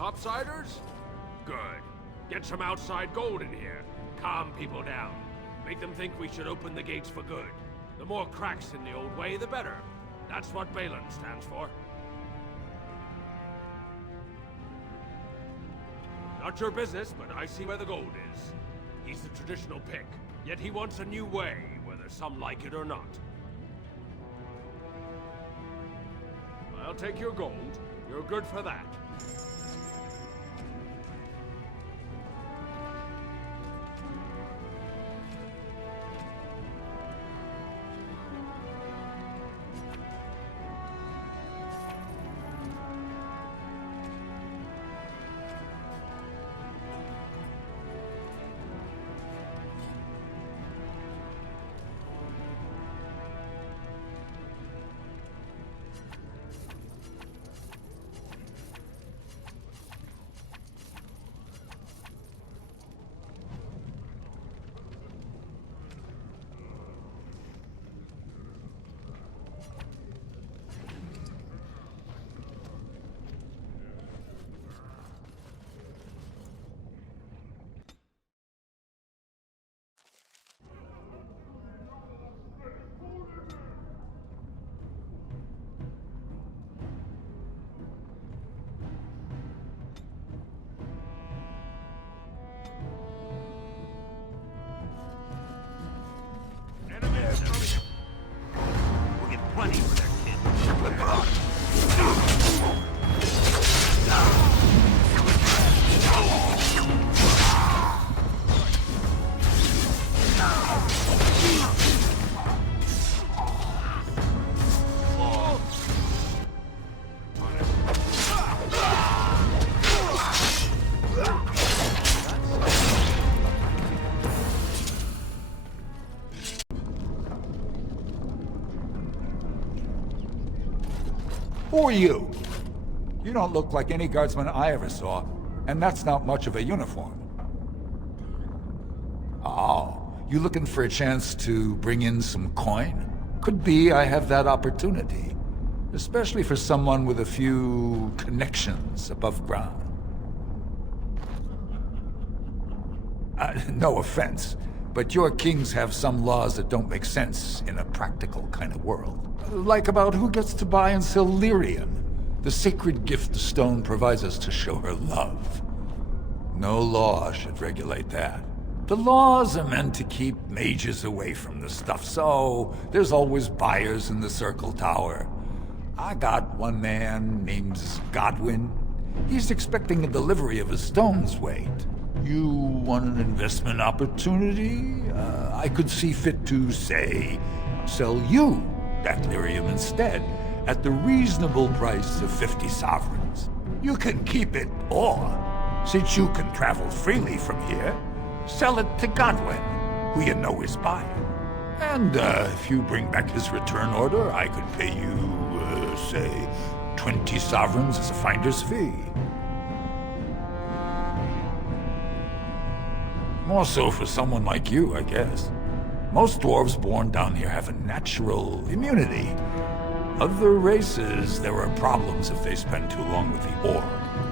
Topsiders? Good. Get some outside gold in here. Calm people down. Make them think we should open the gates for good. The more cracks in the old way, the better. That's what Balin stands for. Not your business, but I see where the gold is. He's the traditional pick, yet he wants a new way, whether some like it or not. I'll take your gold. You're good for that. We'll get plenty for their kids. Who are you? You don't look like any guardsman I ever saw, and that's not much of a uniform. Oh, you looking for a chance to bring in some coin? Could be I have that opportunity. Especially for someone with a few connections above ground. No offense, but your kings have some laws that don't make sense in a practical kind of world. Like about who gets to buy and sell Lyrium, the sacred gift the stone provides us to show her love. No law should regulate that. The laws are meant to keep mages away from the stuff, so there's always buyers in the Circle Tower. I got one man named Godwin. He's expecting a delivery of a stone's weight. You want an investment opportunity? I could see fit to, say, sell you that Lyrium instead, at the reasonable price of 50 sovereigns. You can keep it, or, since you can travel freely from here, sell it to Godwin, who you know is buying. And if you bring back his return order, I could pay you, say, 20 sovereigns as a finder's fee. More so for someone like you, I guess. Most dwarves born down here have a natural immunity. Other races, there are problems if they spend too long with the ore.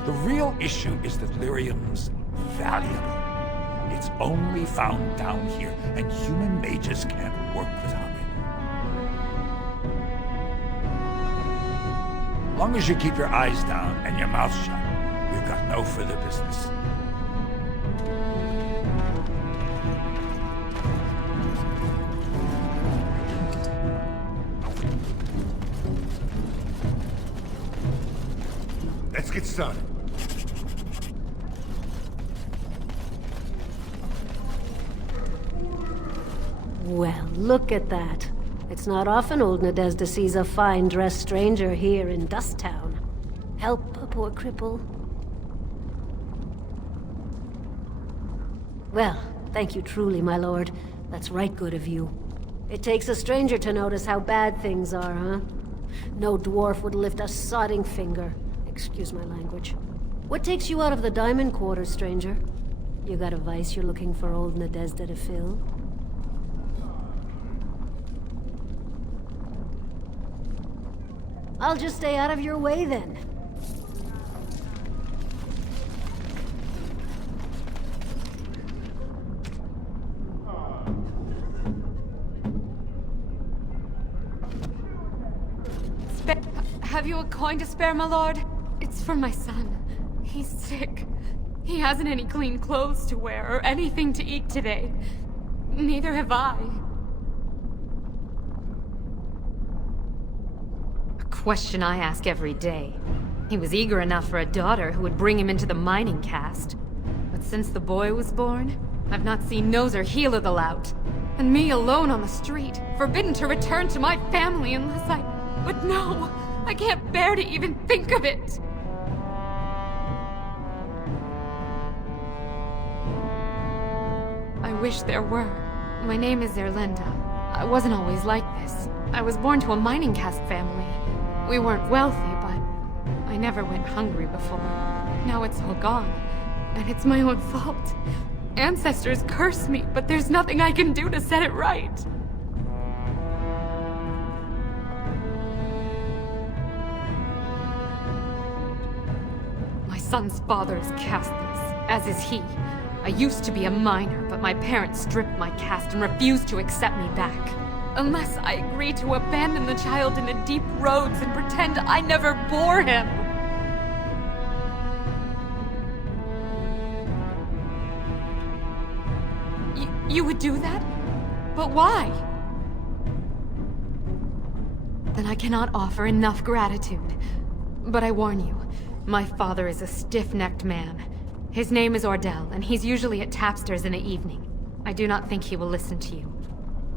The real issue is that Lyrium's valuable. It's only found down here, and human mages can't work without it. Long as you keep your eyes down and your mouth shut, we've got no further business. Let's get started. Well, look at that. It's not often old Nadezda sees a fine-dressed stranger here in Dust Town. Help a poor cripple. Well, thank you truly, my lord. That's right good of you. It takes a stranger to notice how bad things are, huh? No dwarf would lift a sodding finger. Excuse my language. What takes you out of the Diamond Quarters, stranger? You got a vice you're looking for old Nadezda to fill? I'll just stay out of your way, then. you a coin to spare, my lord? It's for my son. He's sick. He hasn't any clean clothes to wear or anything to eat today. Neither have I. A question I ask every day. He was eager enough for a daughter who would bring him into the mining caste. But since the boy was born, I've not seen nose or heel of the lout. And me alone on the street, forbidden to return to my family unless I... But no! I can't bear to even think of it! I wish there were. My name is Erlinda. I wasn't always like this. I was born to a mining caste family. We weren't wealthy, but I never went hungry before. Now it's all gone, and it's my own fault. Ancestors curse me, but there's nothing I can do to set it right. My son's father is casteless, as is he. I used to be a miner, but my parents stripped my caste and refused to accept me back. Unless I agree to abandon the child in the deep roads and pretend I never bore him. You would do that? But why? Then I cannot offer enough gratitude. But I warn you, my father is a stiff-necked man. His name is Ordell, and he's usually at Tapster's in the evening. I do not think he will listen to you.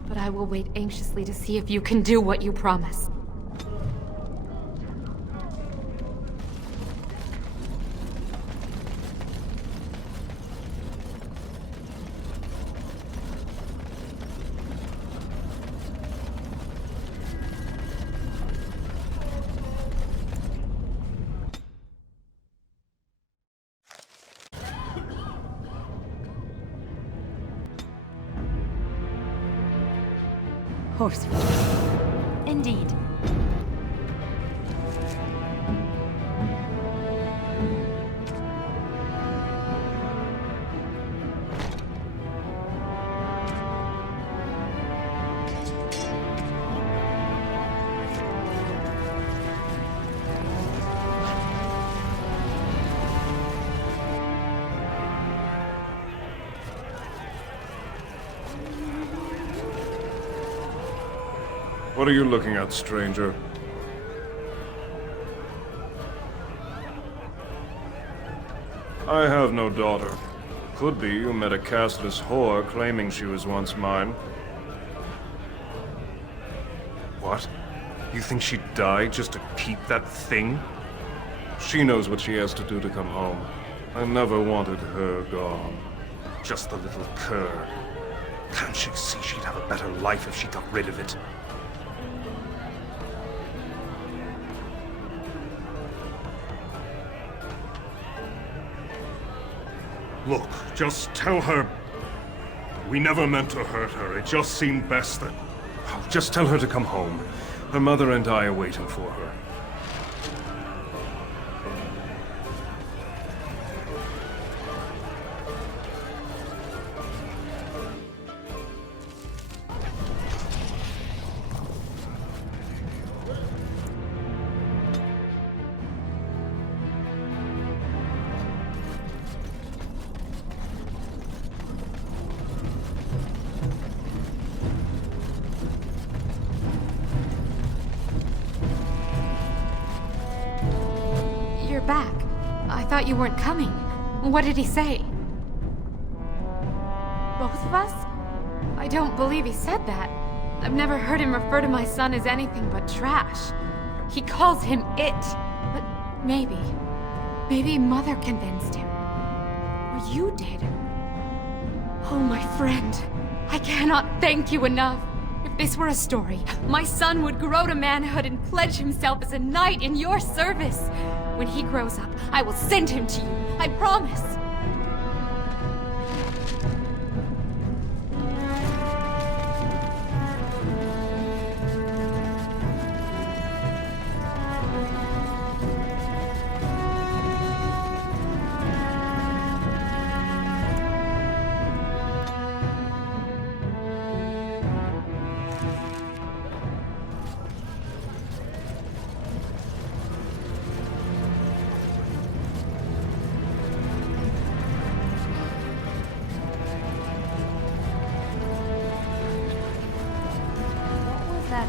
But I will wait anxiously to see if you can do what you promise. Horse. Indeed. What are you looking at, stranger? I have no daughter. Could be you met a casteless whore claiming she was once mine. What? You think she'd die just to keep that thing? She knows what she has to do to come home. I never wanted her gone. Just the little cur. Can't she see she'd have a better life if she got rid of it? Look, just tell her... We never meant to hurt her. It just seemed best that... Oh, just tell her to come home. Her mother and I are waiting for her. You're back. I thought you weren't coming. What did he say? Both of us? I don't believe he said that. I've never heard him refer to my son as anything but trash. He calls him it. But maybe Mother convinced him. Or you did. Oh, my friend. I cannot thank you enough. If this were a story, my son would grow to manhood and pledge himself as a knight in your service. When he grows up, I will send him to you. I promise. that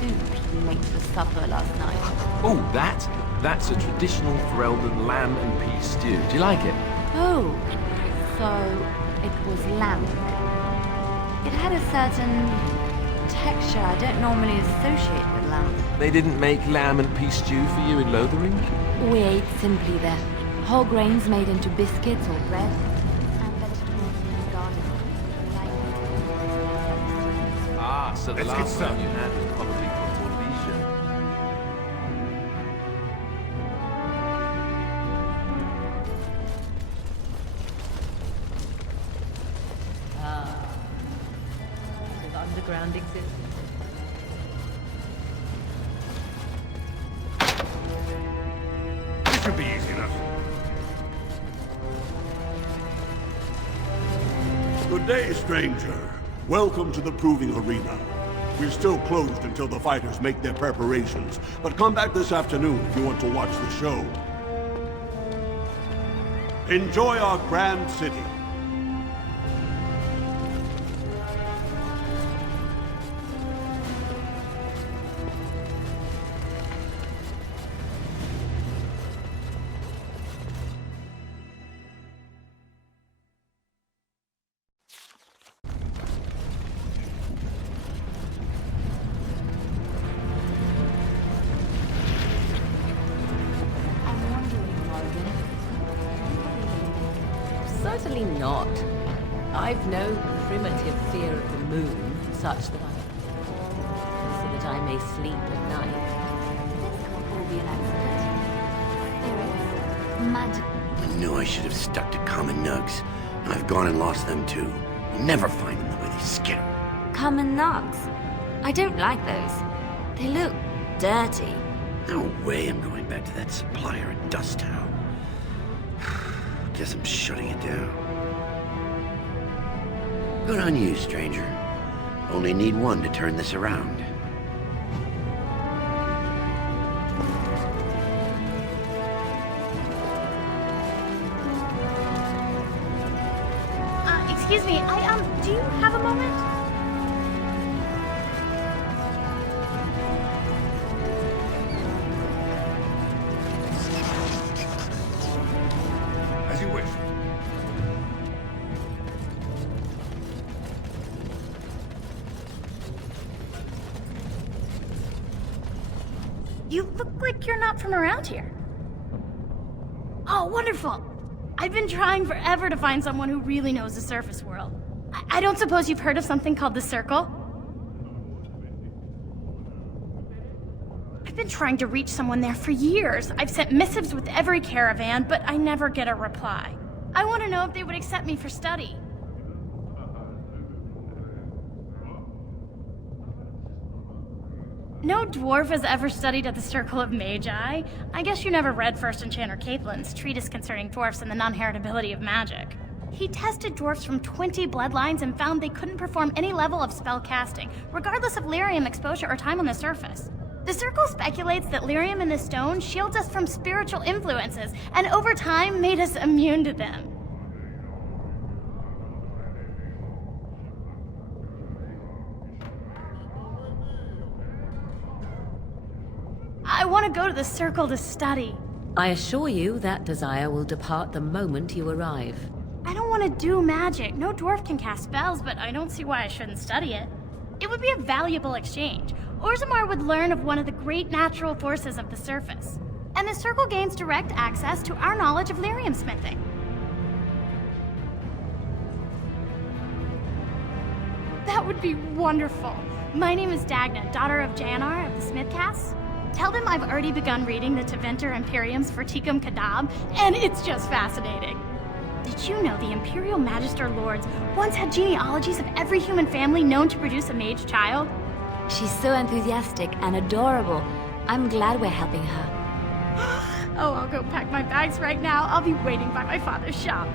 soup you made for supper last night? Oh, that's a traditional Ferelden lamb and peas stew. Do you like it? Oh, so it was lamb. It had a certain texture I don't normally associate with lamb. They didn't make lamb and pea stew for you in Lothering? We ate simply there. Whole grains made into biscuits or bread, and vegetables in the garden. Ah, so the Let's get last one started. you had was probably from Torlesia. With underground existence. This should be easy enough. Good day, stranger. Welcome to the Proving Arena. We're still closed until the fighters make their preparations, but come back this afternoon if you want to watch the show. Enjoy our grand city. I'm wondering, Morgan. Certainly not. I've no primitive fear of the moon, such that so that I may sleep at night. This can't all be an accident. Spirits, magic. I knew I should have stuck to common nugs. I've gone and lost them too. I'll never find them the way they skitter. Common nugs. I don't like those. They look dirty. No way I'm going back to that supplier at Dust Town. Guess I'm shutting it down. Good on you, stranger. Only need one to turn this around. Excuse me, do you have a moment? As you wish. You look like you're not from around here. Oh, wonderful. I've been trying forever to find someone who really knows the surface world. I don't suppose you've heard of something called the Circle? I've been trying to reach someone there for years. I've sent missives with every caravan, but I never get a reply. I want to know if they would accept me for study. No dwarf has ever studied at the Circle of Magi. I guess you never read First Enchanter Caitlin's treatise concerning dwarfs and the non-heritability of magic. He tested dwarfs from 20 bloodlines and found they couldn't perform any level of spell casting, regardless of lyrium exposure or time on the surface. The Circle speculates that lyrium in the stone shields us from spiritual influences, and over time made us immune to them. I want to go to the Circle to study. I assure you that desire will depart the moment you arrive. I don't want to do magic. No dwarf can cast spells, but I don't see why I shouldn't study it. It would be a valuable exchange. Orzammar would learn of one of the great natural forces of the surface. And the Circle gains direct access to our knowledge of lyrium smithing. That would be wonderful. My name is Dagna, daughter of Janar of the Smithcasts. Tell them I've already begun reading the Tevinter Imperium's Verticum Kadab, and it's just fascinating. Did you know the Imperial Magister Lords once had genealogies of every human family known to produce a mage child? She's so enthusiastic and adorable. I'm glad we're helping her. Oh, I'll go pack my bags right now. I'll be waiting by my father's shop.